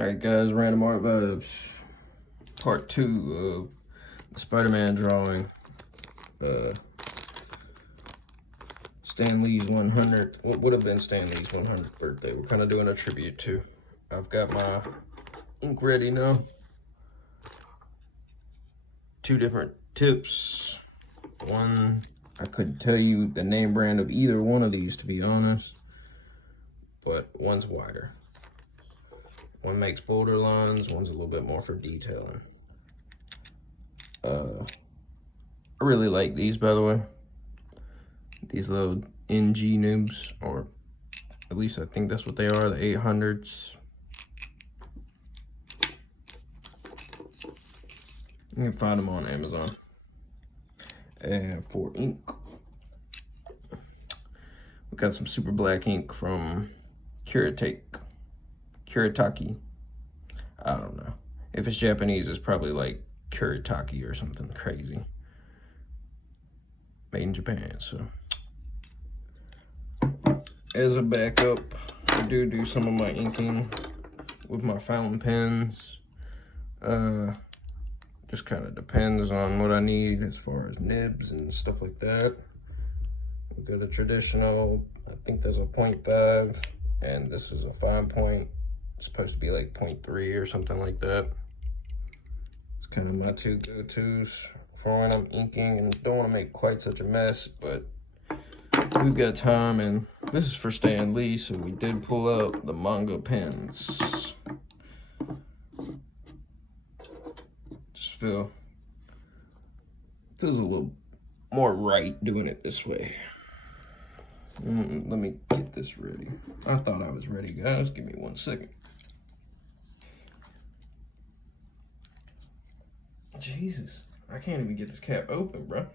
Alright guys, Random Art Vibes, part 2 of the Spider-Man drawing. Stan Lee's 100th, what would have been Stan Lee's 100th birthday. We're kind of doing a tribute to. I've got my ink ready now. 2 different tips. One, I couldn't tell you the name brand of either one of these, to be honest, but one's wider. One makes bolder lines, one's a little bit more for detailing. I really like these, by the way. These little NG nibs, or at least I think that's what they are, the 800s. You can find them on Amazon. And for ink, we got some super black ink from Kuretake. Kuretake. I don't know. If it's Japanese, it's probably like Kuretake or something crazy. Made in Japan, so. As a backup, I do some of my inking with my fountain pens. Just kind of depends on what I need as far as nibs and stuff like that. We've got a traditional, I think there's a 0.5, and this is a fine point. It's supposed to be like 0.3 or something like that. It's kind of my 2 go-tos for when I'm inking and don't want to make quite such a mess, but we've got time, and this is for Stan Lee, so we did pull out the manga pens. Just feels a little more right doing it this way. Let me get this ready. I thought I was ready, guys. Give me 1 second. Jesus, I can't even get this cap open, bro.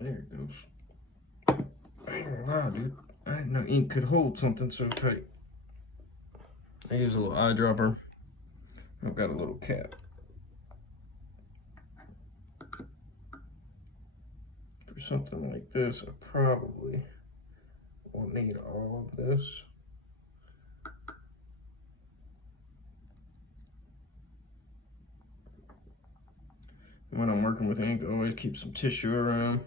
There it goes. I ain't gonna lie, dude. I didn't know ink could hold something so tight. I use a little eyedropper. I've got a little cap. For something like this, I probably won't need all of this. When I'm working with ink, I always keep some tissue around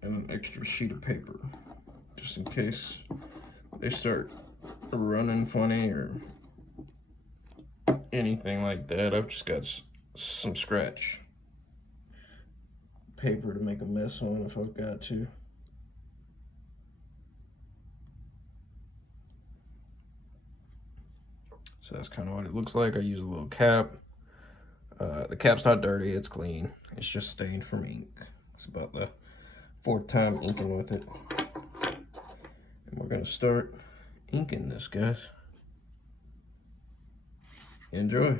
and an extra sheet of paper, just in case they start running funny or anything like that. I've just got some scratch paper to make a mess on if I've got to. So that's kind of what it looks like. I use a little cap. The cap's not dirty, it's clean. It's just stained from ink. It's about the 4th time inking with it. And we're gonna start inking this, guys. Enjoy.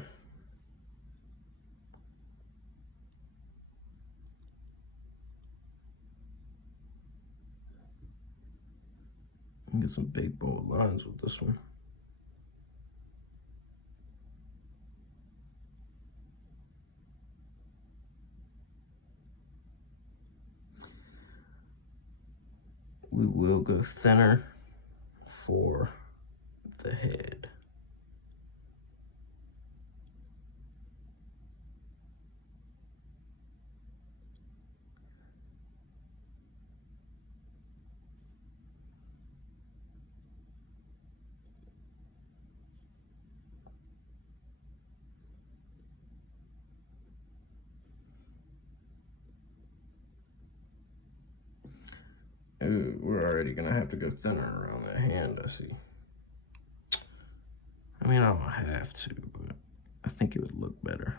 Get some big bold lines with this one. We will go thinner for the head. Ooh, we're already gonna have to go thinner around that hand, I see. I mean, I don't have to, but I think it would look better.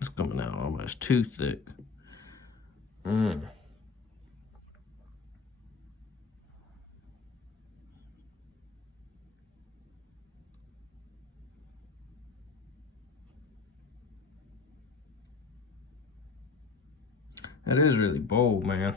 It's coming out almost too thick. That is really bold, man.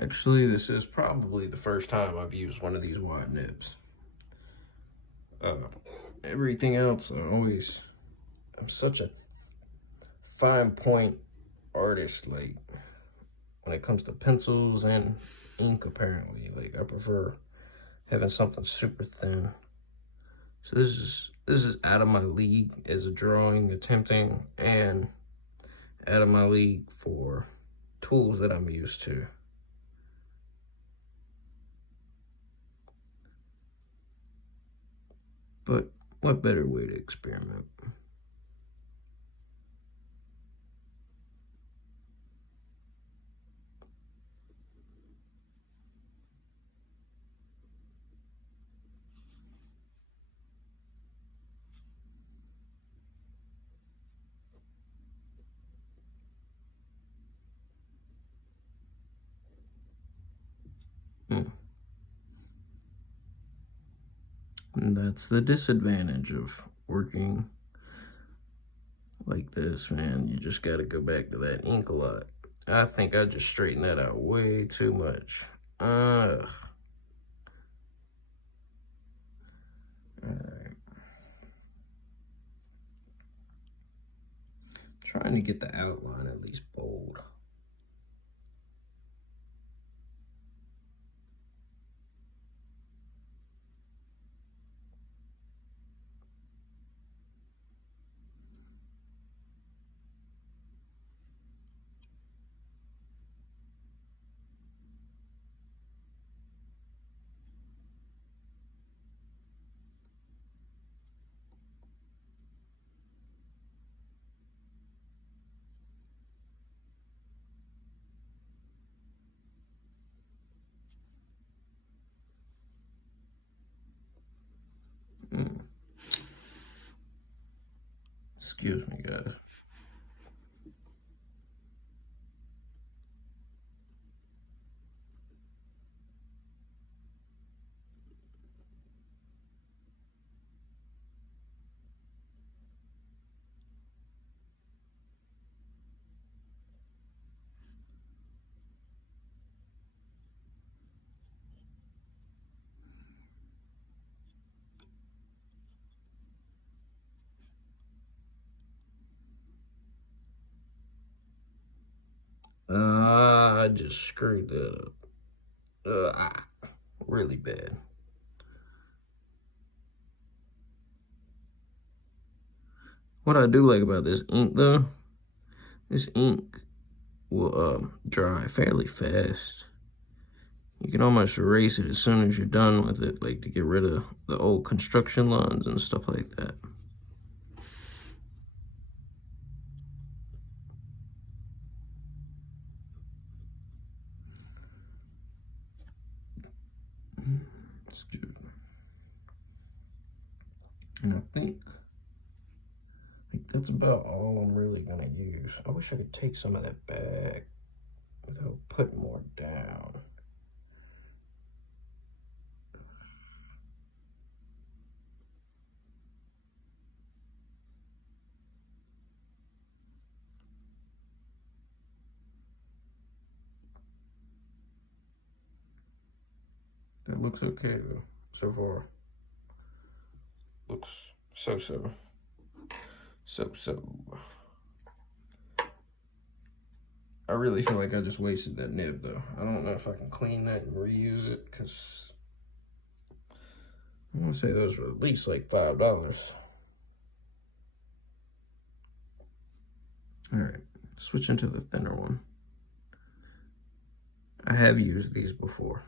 Actually, this is probably the first time I've used one of these wide nibs. Everything else, I'm such a fine point artist, like, when it comes to pencils and ink, apparently. Like, I prefer having something super thin. So this is out of my league as a drawing, attempting, and out of my league for tools that I'm used to. But what better way to experiment? And that's the disadvantage of working like this, man. You just gotta go back to that ink a lot. I think I just straightened that out way too much. Alright. Trying to get the outline at least bold. Excuse me, guys. I just screwed that up. Really bad. What I do like about this ink, though, this ink will dry fairly fast. You can almost erase it as soon as you're done with it, like to get rid of the old construction lines and stuff like that. And I think that's about all I'm really gonna use. I wish I could take some of that back without putting more down. That looks okay though, so far. Looks so-so. So-so. I really feel like I just wasted that nib though. I don't know if I can clean that and reuse it, because I want to say those were at least like $5. All right, switching to the thinner one. I have used these before,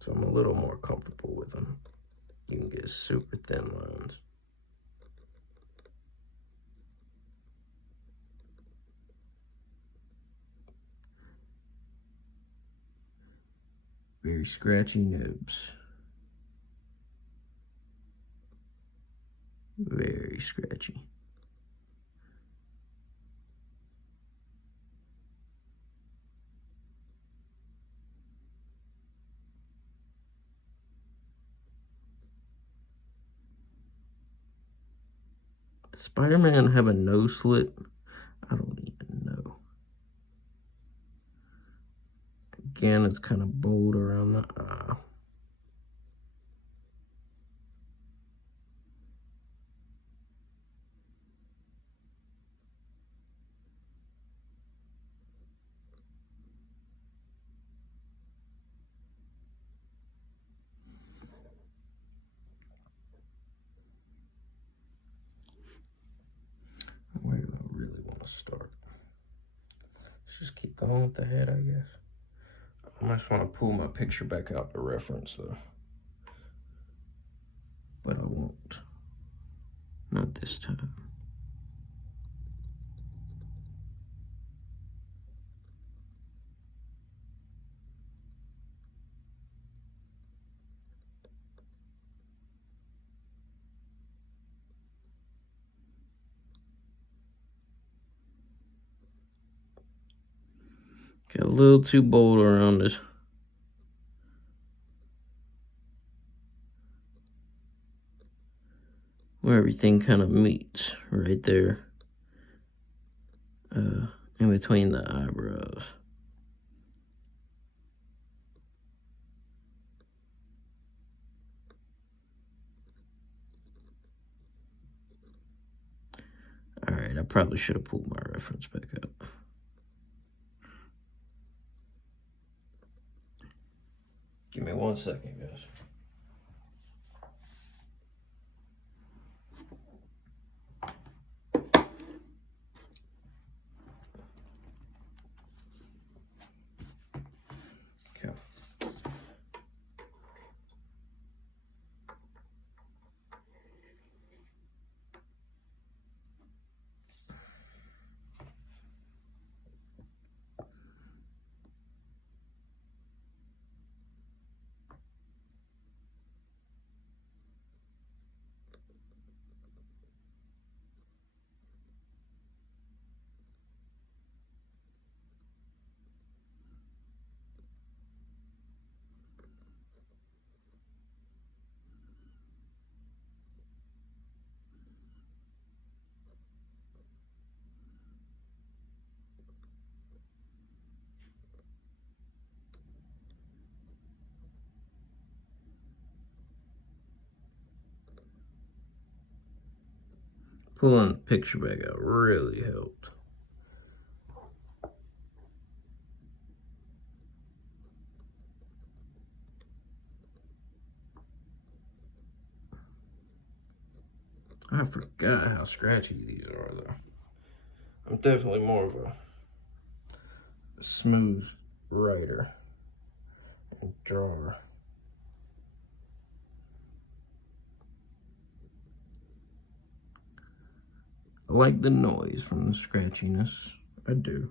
so I'm a little more comfortable with them. You can get super thin lines. Very scratchy nibs. Very scratchy. Does Spider-Man have a nose slit? I don't even know. I Again, it's kind of bold around the eye. Where do I really want to start? Let's just keep going with the head, I guess. I just want to pull my picture back out to reference though. But I won't. Not this time. Got a little too bold around this. Where everything kind of meets right there. In between the eyebrows. Alright, I probably should have pulled my reference back up. Give me 1 second, guys. Okay. Pulling the picture back out really helped. I forgot how scratchy these are though. I'm definitely more of a smooth writer and drawer. I like the noise from the scratchiness. I do.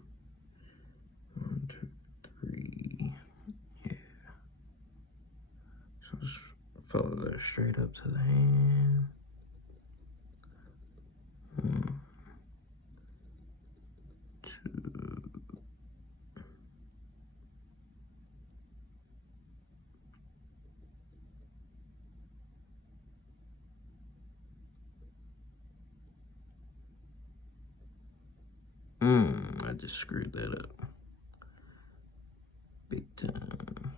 1, 2, 3. Yeah. So just follow that straight up to the hand. 1, 2. I just screwed that up. Big time.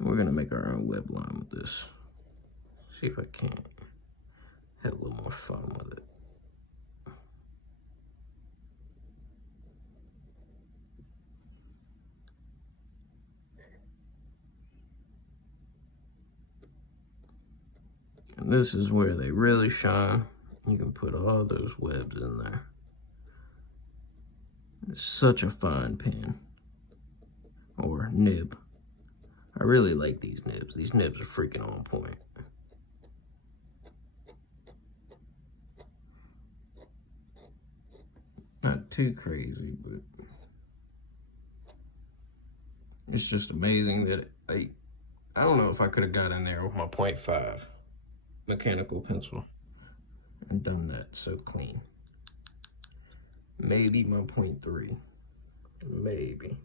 We're gonna make our own web line with this. See if I can't have a little more fun with it. And this is where they really shine. You can put all those webs in there. It's such a fine pen. Or nib. I really like these nibs. These nibs are freaking on point. Not too crazy, but it's just amazing that I don't know if I could have got in there with my 0.5 mechanical pencil and done that so clean. Maybe my 0.3. Maybe.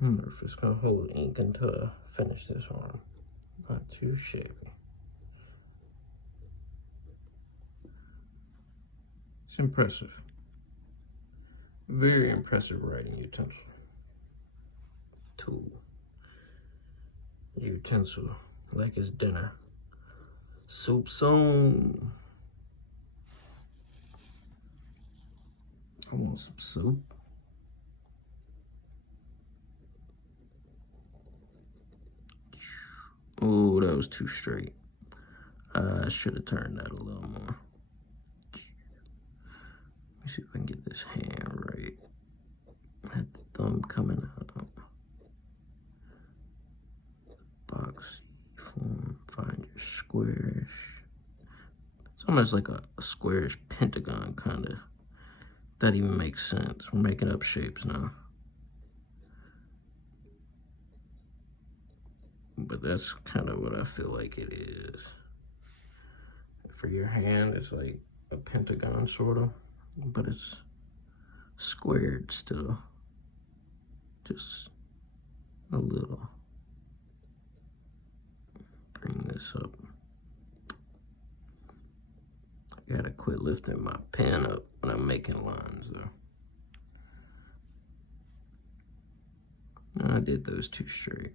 I wonder if it's gonna hold ink until I finish this arm. Not too shabby. It's impressive. Very impressive writing utensil. Tool. Utensil. Like it's dinner. Soup's on. I want some soup. Oh, that was too straight. I should have turned that a little more. Let me see if I can get this hand right. Had the thumb coming out. Box form, find your squarish. It's almost like a squarish pentagon, kind of. That even makes sense. We're making up shapes now. But that's kind of what I feel like it is. For your hand, it's like a pentagon, sort of. But it's squared still. Just a little. Bring this up. I gotta quit lifting my pen up when I'm making lines, though. I did those too straight.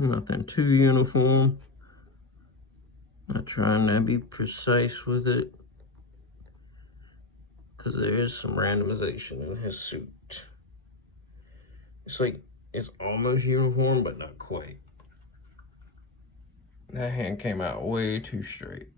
Nothing too uniform. Not trying to be precise with it, because there is some randomization in his suit. It's like, it's almost uniform, but not quite. That hand came out way too straight.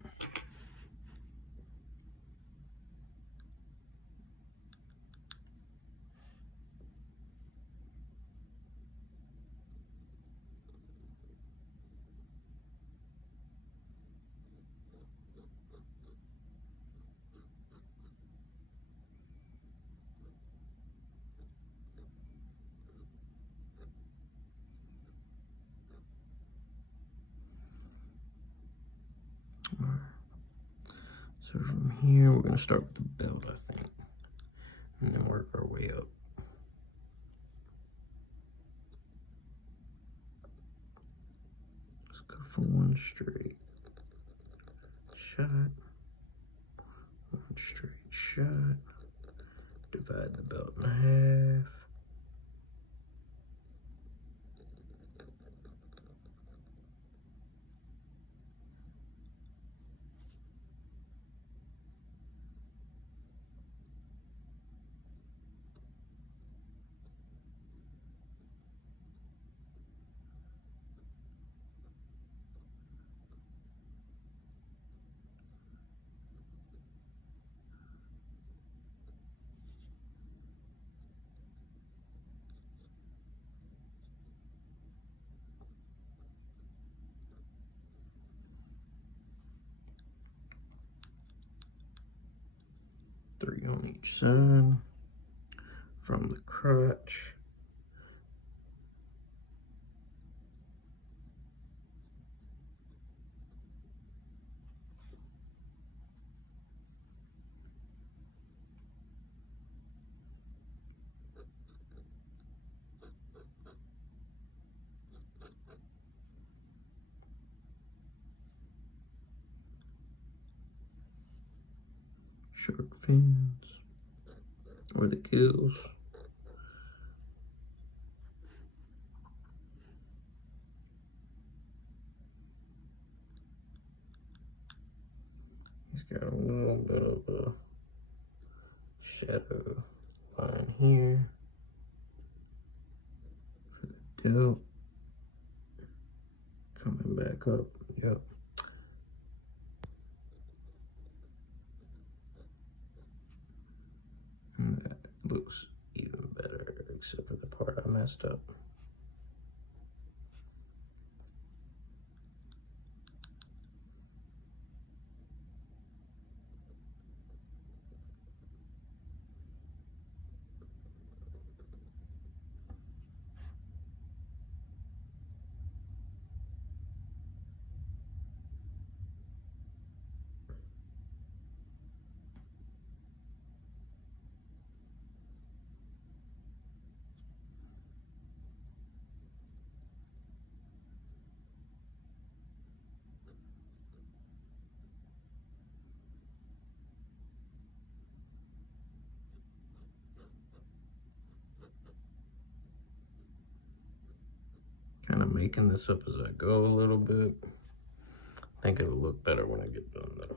So from here, we're gonna start with the belt, I think, and then work our way up. Let's go for one straight shot, one straight shot, divide the belt in half. Three on each side from the crotch. Shark fins, or the gills. He's got a little bit of a shadow line here for the delt. Coming back up, yep. And that looks even better, except for the part I messed up. of making this up as I go a little bit. I think it'll look better when I get done though.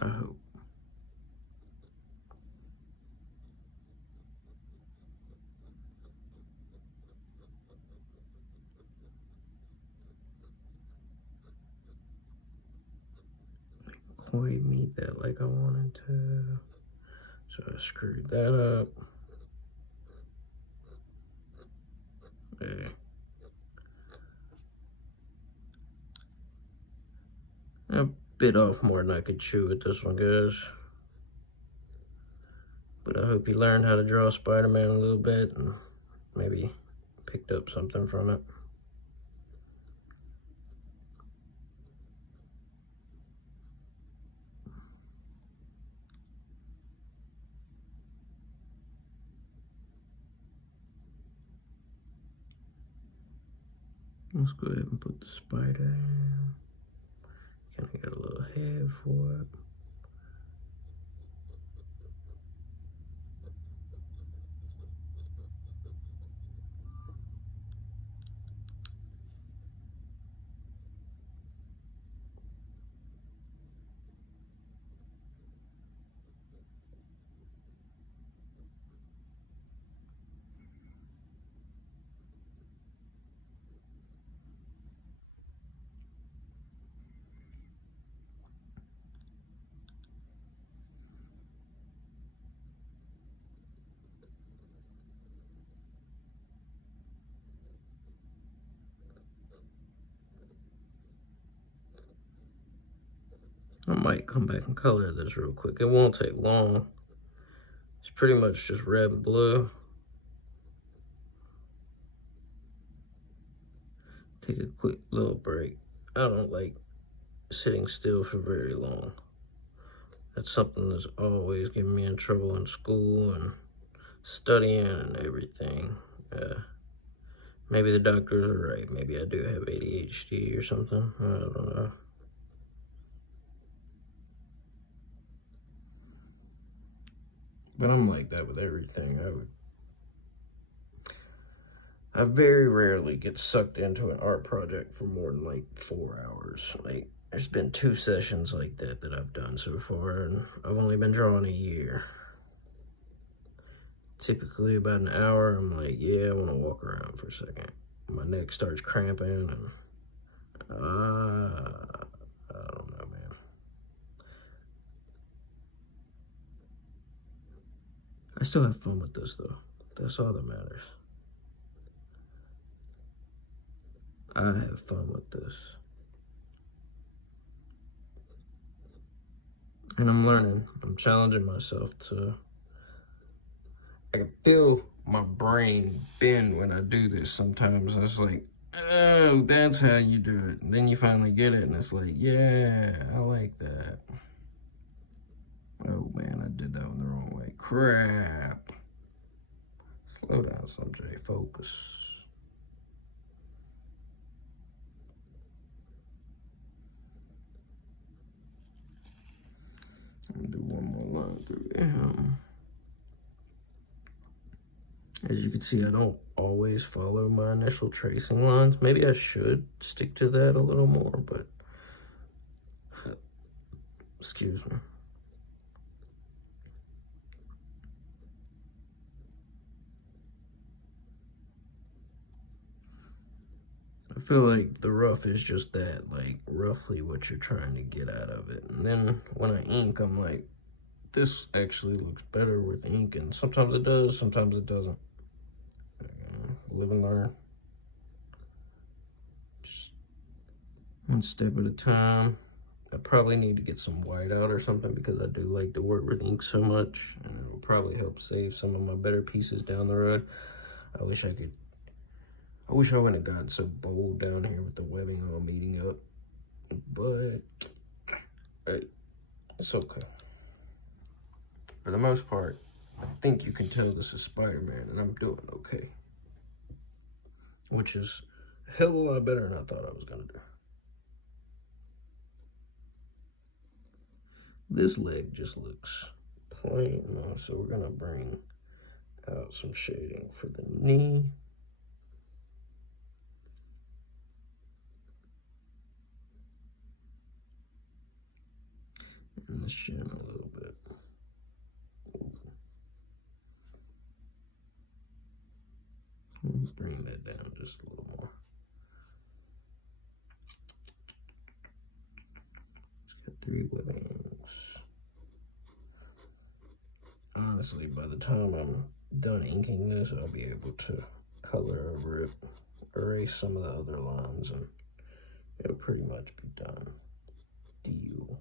I hope. Quite meet that like I wanted to. So I screwed that up. Okay. I bit off more than I could chew with this one, guys. But I hope you learned how to draw Spider-Man a little bit and maybe picked up something from it. Let's go ahead and put the spider in. Kind of got a little head for it. I might come back and color this real quick. It won't take long. It's pretty much just red and blue. Take a quick little break. I don't like sitting still for very long. That's something that's always getting me in trouble in school and studying and everything. Maybe the doctors are right. Maybe I do have ADHD or something. I don't know. But I'm like that with everything. I very rarely get sucked into an art project for more than like 4 hours. Like, there's been 2 sessions like that I've done so far, and I've only been drawing a year. Typically about an hour, I'm like, yeah, I want to walk around for a second. My neck starts cramping, and I don't know, man. I still have fun with this, though. That's all that matters. I have fun with this. And I'm learning. I'm challenging myself to... I can feel my brain bend when I do this sometimes. It's like, oh, that's how you do it. And then you finally get it, and it's like, yeah, I like that. Oh, man, I did that one the wrong way. Crap. Slow down, some Jay. Focus. I'm gonna do one more line through him. As you can see, I don't always follow my initial tracing lines. Maybe I should stick to that a little more, but excuse me. I feel like the rough is just that, like roughly what you're trying to get out of it. And then when I ink, I'm like, this actually looks better with ink, and sometimes it does, sometimes it doesn't. Live and learn. Just one step at a time. I probably need to get some white out or something because I do like to work with ink so much, and it will probably help save some of my better pieces down the road. I wish I wouldn't have gotten so bold down here with the webbing all meeting up, but hey, it's okay. For the most part, I think you can tell this is Spider-Man, and I'm doing okay. Which is a hell of a lot better than I thought I was gonna do. This leg just looks plain though, so we're gonna bring out some shading for the knee. And the shim a little bit. Bring that down just a little more. Let's get 3 webbings. Honestly, by the time I'm done inking this, I'll be able to color over it, erase some of the other lines, and it'll pretty much be done. Deal.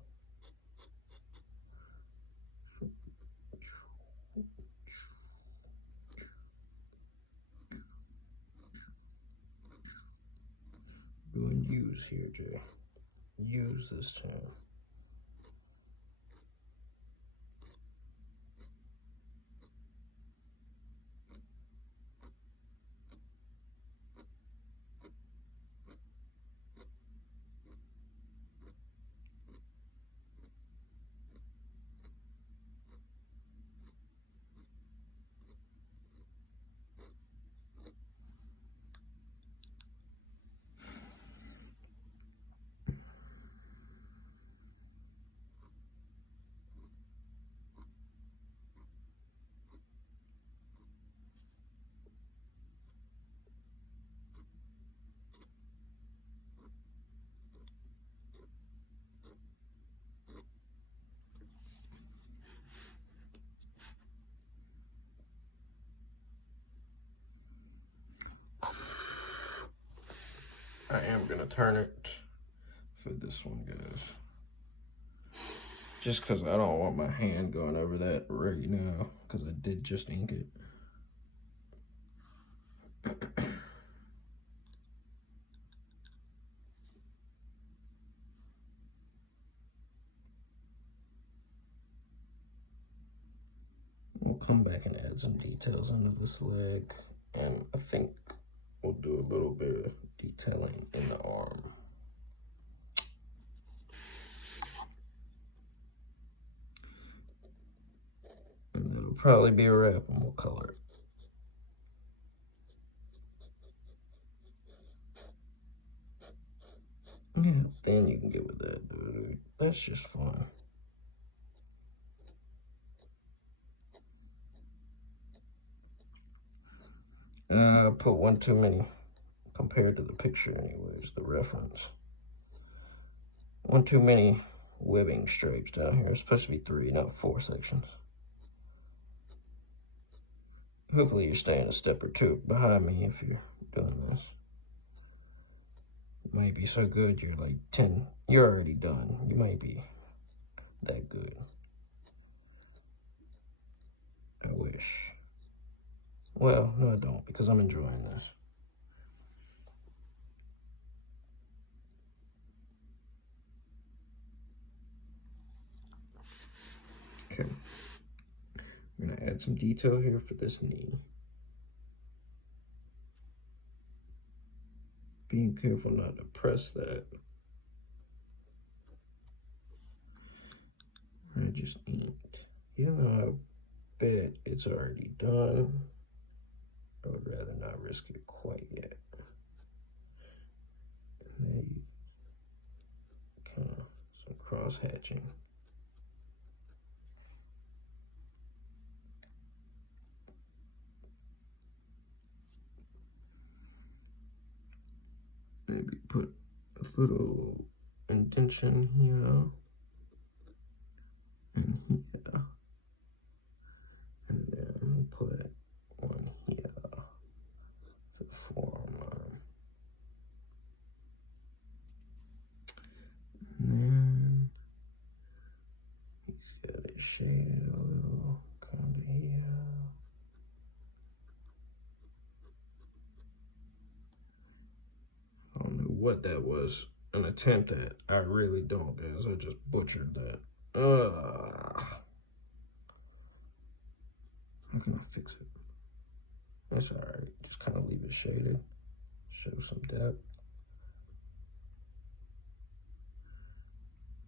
Doing use here, Jay. Use this time. I am gonna turn it for this one, guys. Just because I don't want my hand going over that right now, because I did just ink it. We'll come back and add some details under this leg, and I think we'll do a little bit of detailing in the arm. And it'll probably be a wrap, and we'll color it. Yeah, then you can get with that, dude. That's just fun. I put one too many compared to the picture anyways, the reference. One too many webbing stripes down here. It's supposed to be 3, not 4 sections. Hopefully you're staying a step or 2 behind me if you're doing this. It might be so good you're like 10, you're already done. You might be that good. I wish. Well, no I don't, because I'm enjoying this. Okay. I'm gonna add some detail here for this knee. Being careful not to press that. I just inked. Even though I bet it's already done, I would rather not risk it quite yet. And then kind of some cross hatching. Maybe put a little indentation here and here, and then put one here for the forearm. And then he's got it shaded a little kind of here. I don't know what that was an attempt at. I really don't, guys. I just butchered that. How can I fix it? That's alright. Just kind of leave it shaded. Show some depth.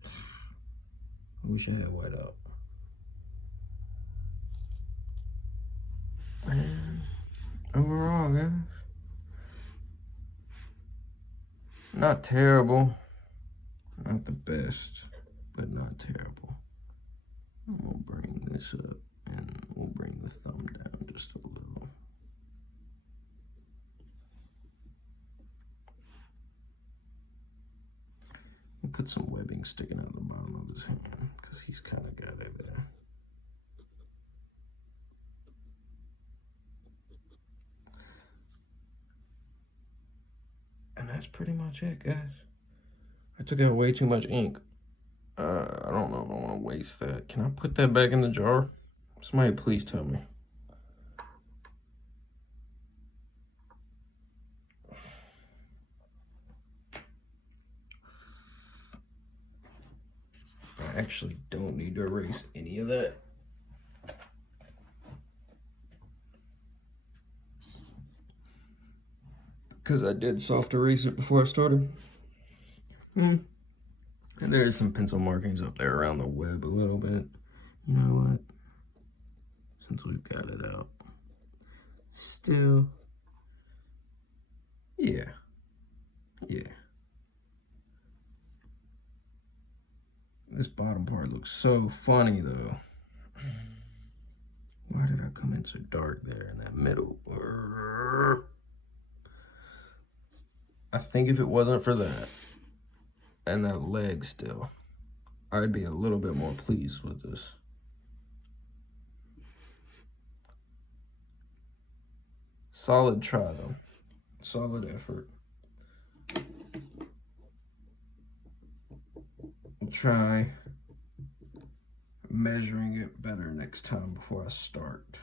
I wish I had white out. And overall, guys, not terrible. Not the best, but not terrible. this up, and we'll bring the thumb down just a little. And put some webbing sticking out the bottom of his hand, because he's kind of got it there. And that's pretty much it, guys. I took out way too much ink. I don't know if I want to waste that. Can I put that back in the jar? Somebody please tell me. I actually don't need to erase any of that. Because I did soft erase it before I started. And there is some pencil markings up there around the web a little bit. You know what? Since we've got it out. Still. Yeah. This bottom part looks so funny though. Why did I come in so dark there in that middle? I think if it wasn't for that and that leg still, I'd be a little bit more pleased with this. Solid try though. Solid effort. We'll try measuring it better next time before I start.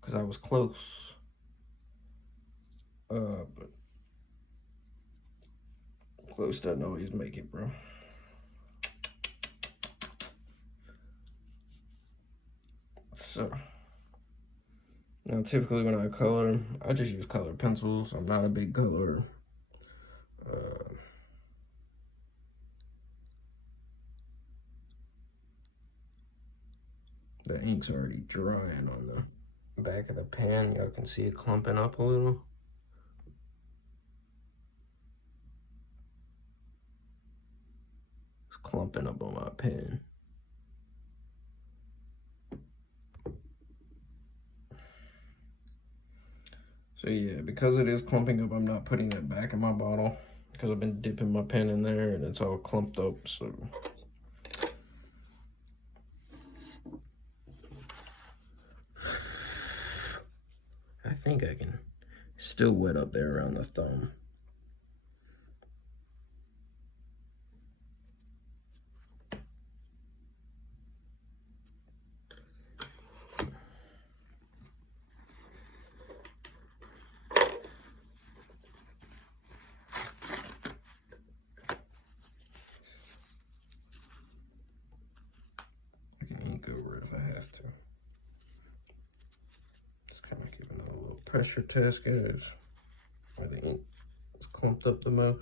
Because I was close. But close doesn't always make it, bro. So, now typically when I color, I just use colored pencils. I'm not a big colorer. The ink's already drying on the back of the pan. Y'all can see it clumping up a little. It's clumping up on my pen. So yeah, because it is clumping up, I'm not putting that back in my bottle because I've been dipping my pen in there and it's all clumped up, so. I think I can still wet up there around the thumb. I can ink over it if I have to. Pressure test, guys, where the ink is clumped up the most.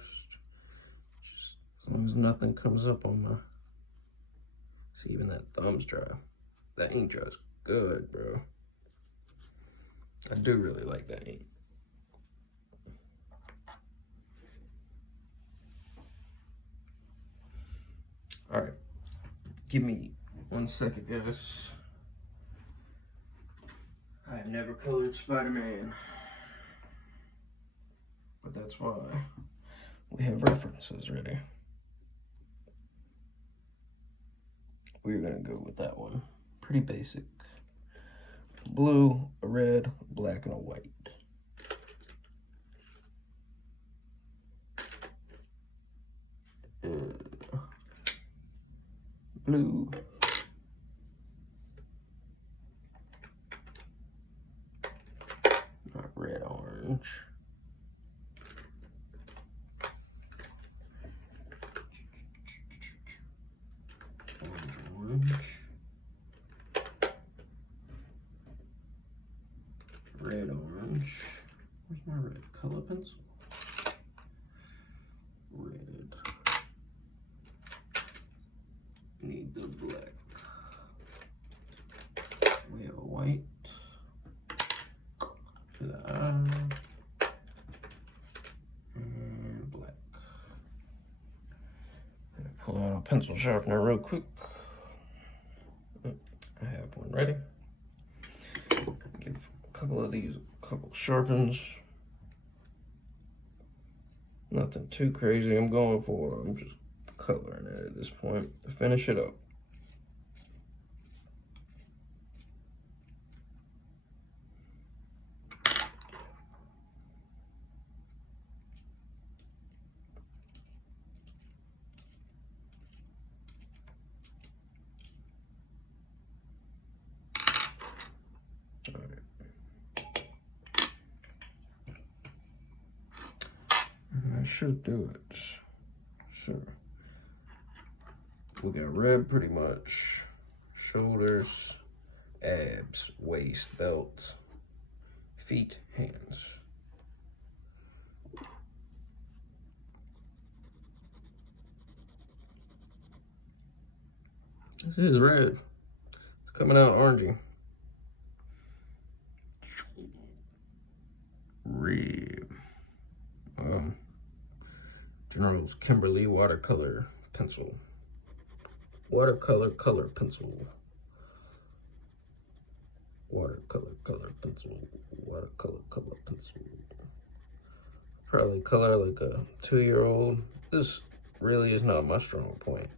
Just as long as nothing comes up on my, see, even that thumb's dry. That ink dries good, bro. I do really like that ink. All right, give me 1 second, guys. I've never colored Spider-Man, but that's why we have references ready. We're gonna go with that one. Pretty basic. Blue, a red, black, and a white. Blue. Red, orange. Orange. Red, orange. Where's my red color pencil? Red. Need the black. We have a white. To the eye. And black. Pull out a pencil sharpener real quick. Ready? Give a couple of these, a couple sharpens. Nothing too crazy I'm going for. I'm just coloring it at this point to finish it up. I should do it. Sure. We got red pretty much. Shoulders, abs, waist, belt, feet, hands. This is red. It's coming out orangey. Red. General's Kimberly watercolor pencil. Watercolor color pencil. Watercolor color pencil. Watercolor color pencil. Probably color like a 2-year-old. This really is not my strong point.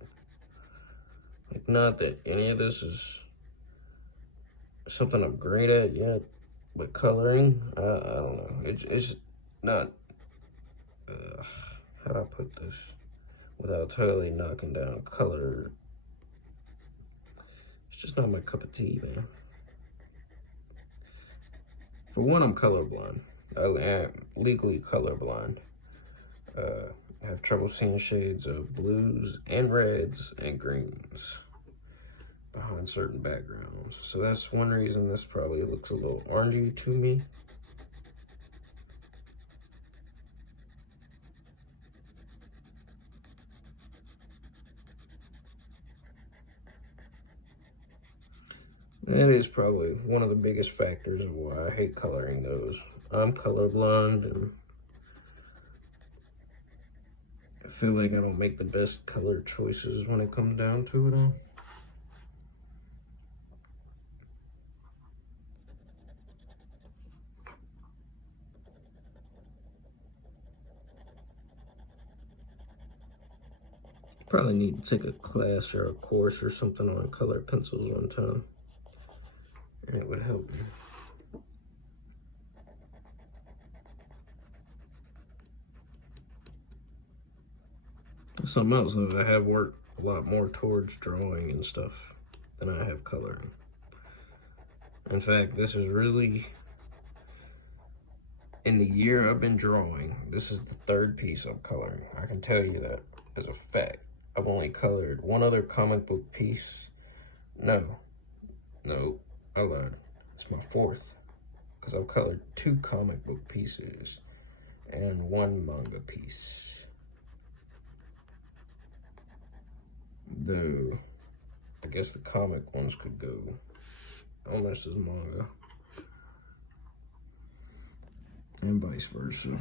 Like, not that any of this is something I'm great at yet, but coloring, I don't know. It's not. How do I put this without totally knocking down color? It's just not my cup of tea, man. For one, I'm colorblind. I am legally colorblind. I have trouble seeing shades of blues and reds and greens behind certain backgrounds. So that's one reason this probably looks a little orangey to me. That is probably one of the biggest factors of why I hate coloring those. I'm colorblind, and I feel like I don't make the best color choices when it comes down to it all. Probably need to take a class or a course or something on colored pencils one time. And it would help me. Something else though, I have worked a lot more towards drawing and stuff than I have coloring. In fact, this is really, in the year I've been drawing, this is the 3rd piece I'm coloring. I can tell you that as a fact. I've only colored one other comic book piece. No, I lied. It's my 4th, because I've colored 2 comic book pieces and 1 manga piece. Though, I guess the comic ones could go almost as manga, and vice versa.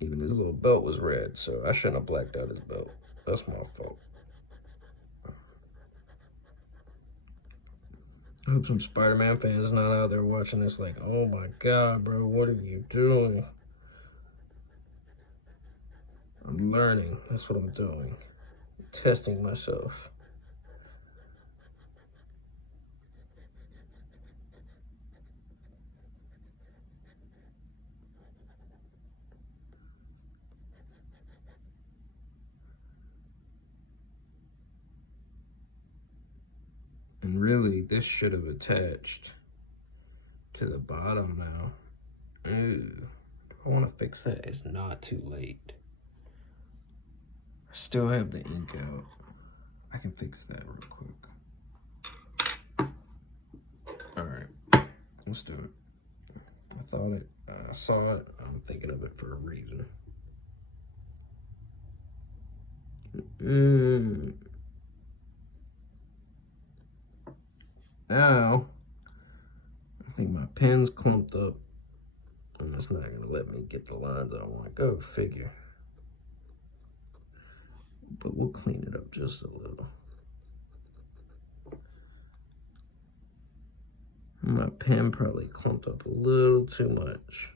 Even his little belt was red, so I shouldn't have blacked out his belt. That's my fault. I hope some Spider-Man fans not out there watching this like, oh my God, bro, what are you doing? I'm learning. That's what I'm doing. I'm testing myself. And really, this should have attached to the bottom now. Ooh, I want to fix that. It's not too late. I still have the ink out. I can fix that real quick. All right, let's do it. I thought it, I saw it. I'm thinking of it for a reason. Now, I think my pen's clumped up, and it's not gonna let me get the lines I want. Go figure. but we'll clean it up just a little. My pen probably clumped up a little too much.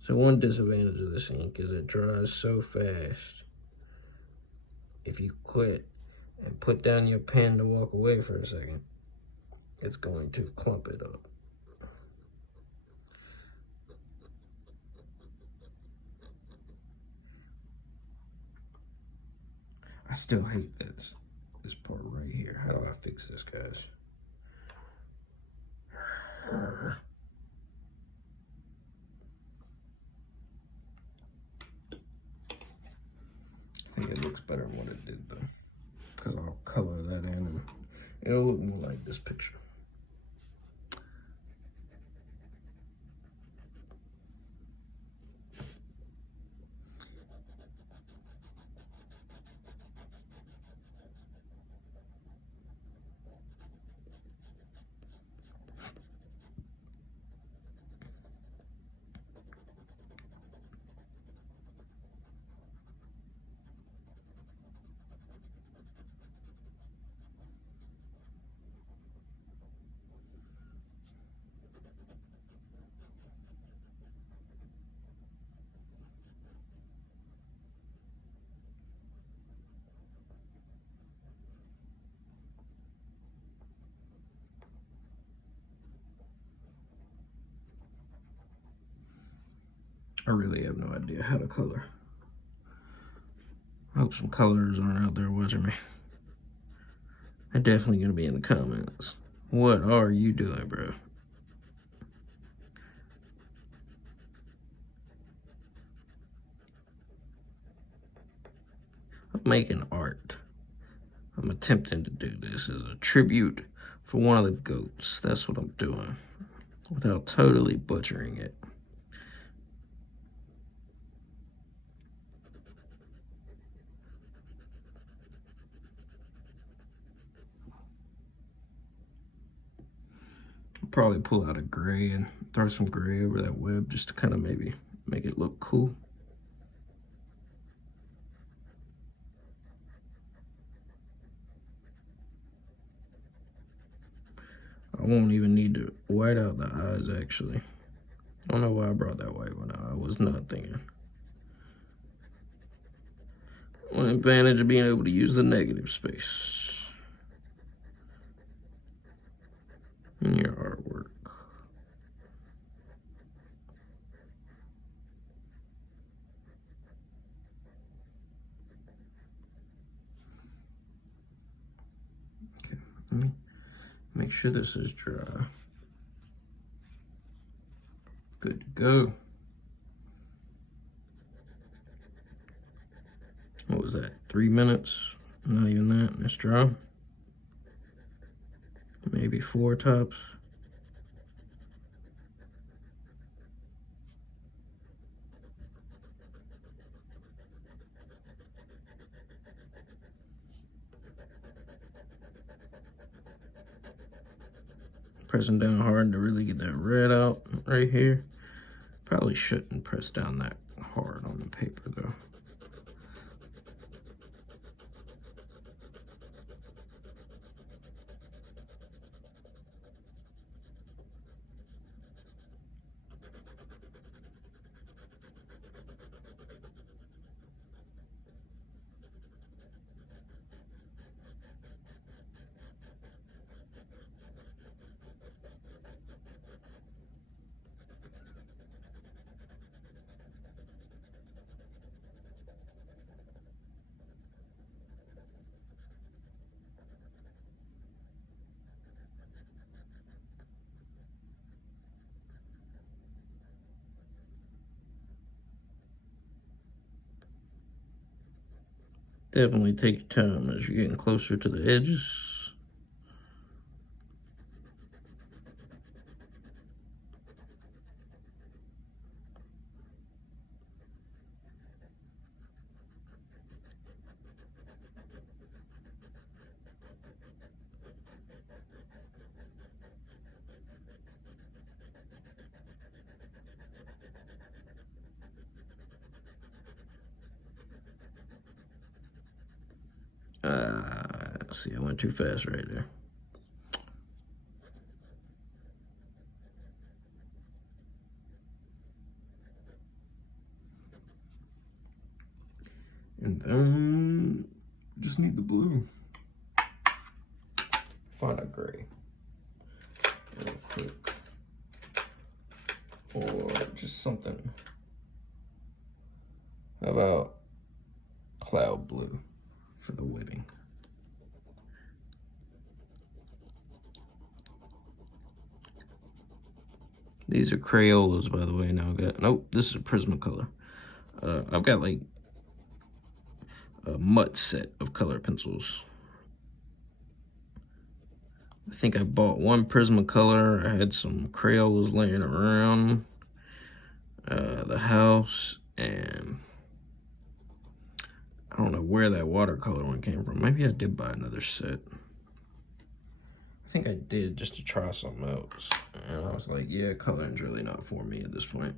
So one disadvantage of this ink is it dries so fast. If you quit and put down your pen to walk away for a second, it's going to clump it up. I still hate this part right here. How do I fix this, guys? I think it looks better than what it did though, because I'll color that in and it'll look more like this picture. I really have no idea how to color. I hope some colors aren't out there watching me. They're definitely gonna be in the comments. What are you doing, bro? I'm making art. I'm attempting to do this as a tribute for one of the goats. That's what I'm doing, without totally butchering it. Probably pull out a gray and throw some gray over that web just to kind of maybe make it look cool. I won't even need to white out the eyes actually. I don't know why I brought that white one out. I was not thinking. One advantage of being able to use the negative space in your artwork. Okay, let me make sure this is dry. Good to go. What was that, 3 minutes? Not even that, it's dry. Maybe 4 tops. Pressing down hard to really get that red out right here. Probably shouldn't press down that hard on the paper though. Definitely take your time as you're getting closer to the edges. See, I went too fast right there. And then just need the blue. Find a gray real quick. Or just something. How about cloud blue for the webbing? These are Crayolas, by the way. Now I've got, nope, this is a Prismacolor. I've got like a mutt set of color pencils. I think I bought one Prismacolor. I had some Crayolas laying around the house, and I don't know where that watercolor one came from. Maybe I did buy another set. I think I did, just to try something else. And I was like, yeah, coloring's really not for me at this point.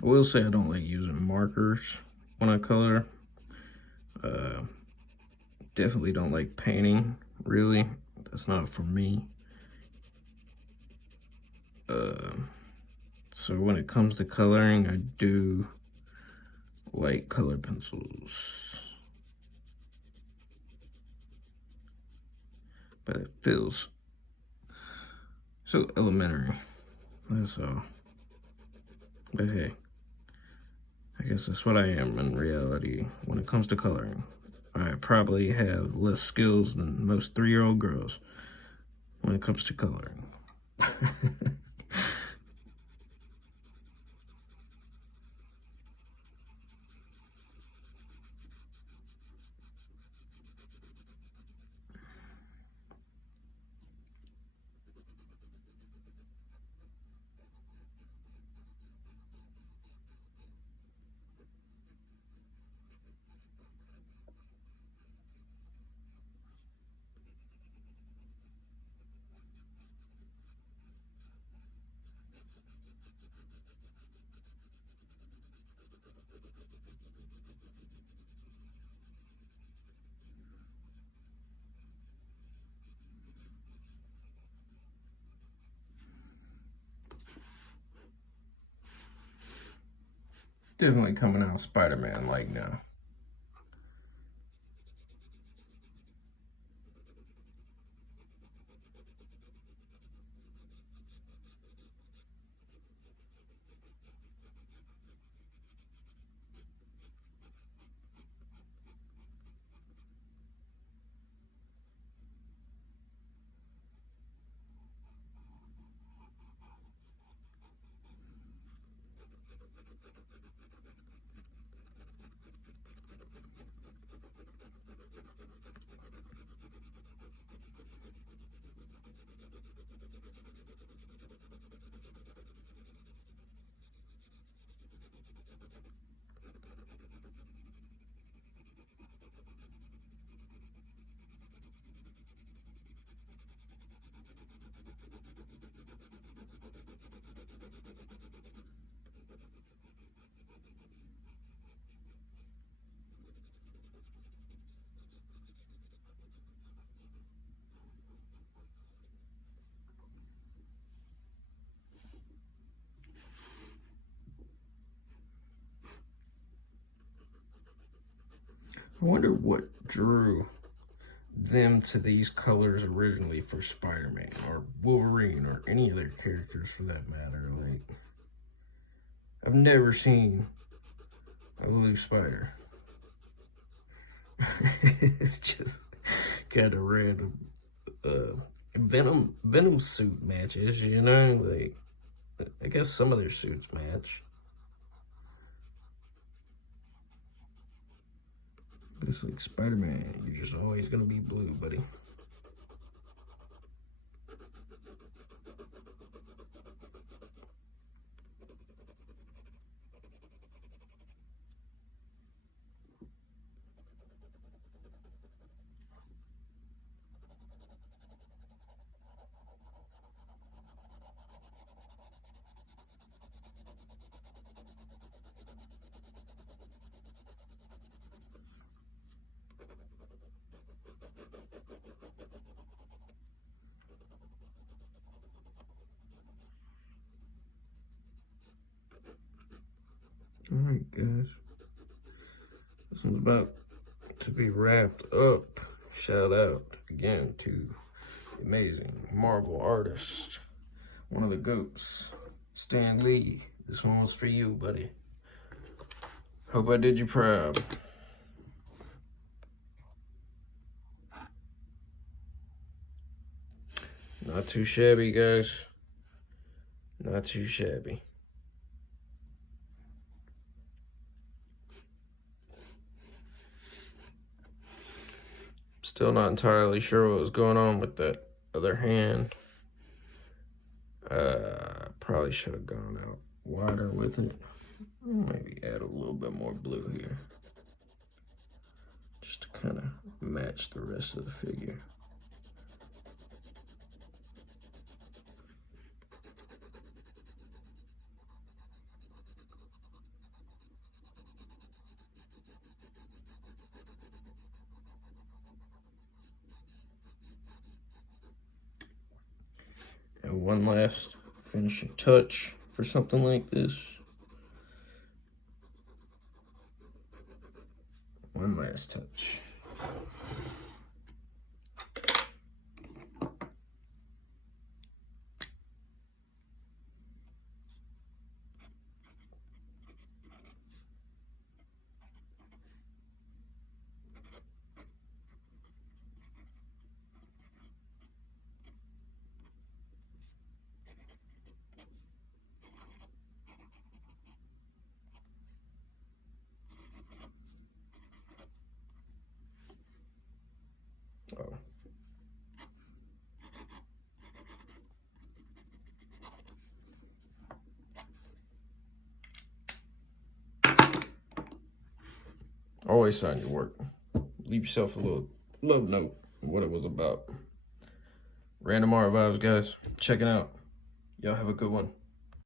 I will say I don't like using markers when I color. Definitely don't like painting, really. That's not for me. So when it comes to coloring, I do like color pencils. But it feels so elementary. That's all. But hey, I guess that's what I am in reality when it comes to coloring. I probably have less skills than most 3-year-old girls when it comes to coloring. Definitely coming out Spider-Man like now. I wonder what drew them to these colors originally for Spider-Man or Wolverine or any other characters for that matter. Like, I've never seen a blue spider. It's just kind of random. Venom suit matches, you know, like, I guess some of their suits match. But it's like Spider-Man, you're just always gonna be blue, buddy. Alright, guys. This one's about to be wrapped up. Shout out again to the amazing Marvel artist, one of the GOATs, Stan Lee. This one was for you, buddy. Hope I did you proud. Not too shabby, guys. Not too shabby. Still not entirely sure what was going on with that other hand. Probably should have gone out wider with it. Maybe add a little bit more blue here, just to kind of match the rest of the figure. And one last finishing touch for something like this. One last touch. Oh. Always sign your work. Leave yourself a little love note of what it was about. Random Art Vibes, guys. Checking out. Y'all have a good one.